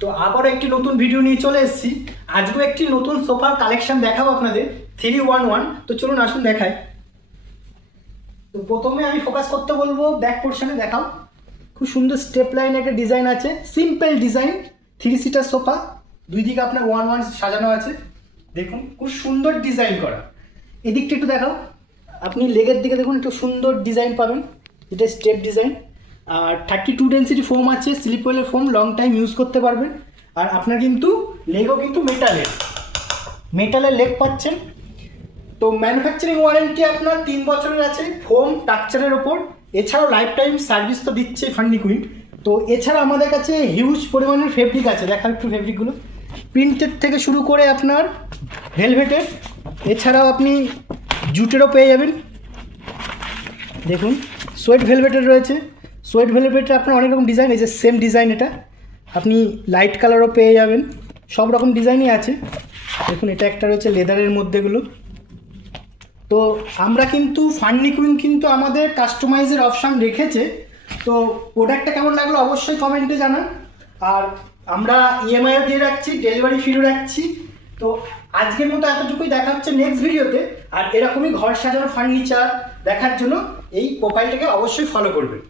তো আবারও একটি নতুন ভিডিও নিয়ে চলে এসেছি। আজকেও একটি নতুন সোফার কালেকশন দেখাবো আপনাদের 311। তো চলুন আসুন দেখাই। তো প্রথমে আমি ফোকাস করতে বলবো ব্যাক পোর্শনে। দেখাও, খুব সুন্দর স্টেপ লাইন একটা ডিজাইন আছে, সিম্পল ডিজাইন, 3 সিটার সোফা। দুই দিকে আপনার 1 সাজানো আছে, দেখুন খুব সুন্দর ডিজাইন করা। এদিকটা একটু দেখাও, আপনি লেগের দিকে দেখুন একটু সুন্দর ডিজাইন পাবেন, যেটা স্টেপ ডিজাইন। আর 32 ডেন্সিটি ফোম আছে, স্লিপ ওয়েলের ফোম, লং টাইম ইউজ করতে পারবেন। আর আপনার কিন্তু লেগও কিন্তু মেটালের লেগ পাচ্ছেন। তো ম্যানুফ্যাকচারিং ওয়ারেন্টি আপনার 3 বছরের আছে ফোম টাকচারের ওপর। এছাড়াও লাইফ টাইম সার্ভিস তো দিচ্ছে ফার্নিকুইন। তো এছাড়া আমাদের কাছে হিউজ পরিমাণের ফেব্রিক আছে, দেখাও একটু ফেব্রিকগুলো। প্রিন্টের থেকে শুরু করে আপনার ভেলভেটের, এছাড়াও আপনি জুটেরও পেয়ে যাবেন। দেখুন সোয়েট ভেলভেটের রয়েছে, সোয়েট ভেলভেটের আপনার অনেক রকম ডিজাইন, এই যে সেম ডিজাইন এটা আপনি লাইট কালারও পেয়ে যাবেন, সব রকম ডিজাইনই আছে। দেখুন এটা একটা রয়েছে লেদারের মধ্যেগুলো। তো আমরা কিন্তু ফার্নিকুইন কিন্তু আমাদের কাস্টমাইজের অপশান রেখেছে। তো প্রোডাক্টটা কেমন লাগলো অবশ্যই কমেন্টে জানান। আর আমরা ইএমআইও দিয়ে রাখছি, ডেলিভারি ফ্রিও রাখছি। তো আজকের মতো এতটুকুই, দেখা হচ্ছে নেক্সট ভিডিওতে। আর এরকমই ঘর সাজানো ফার্নিচার দেখার জন্য এই প্রোফাইলটাকে অবশ্যই ফলো করবেন।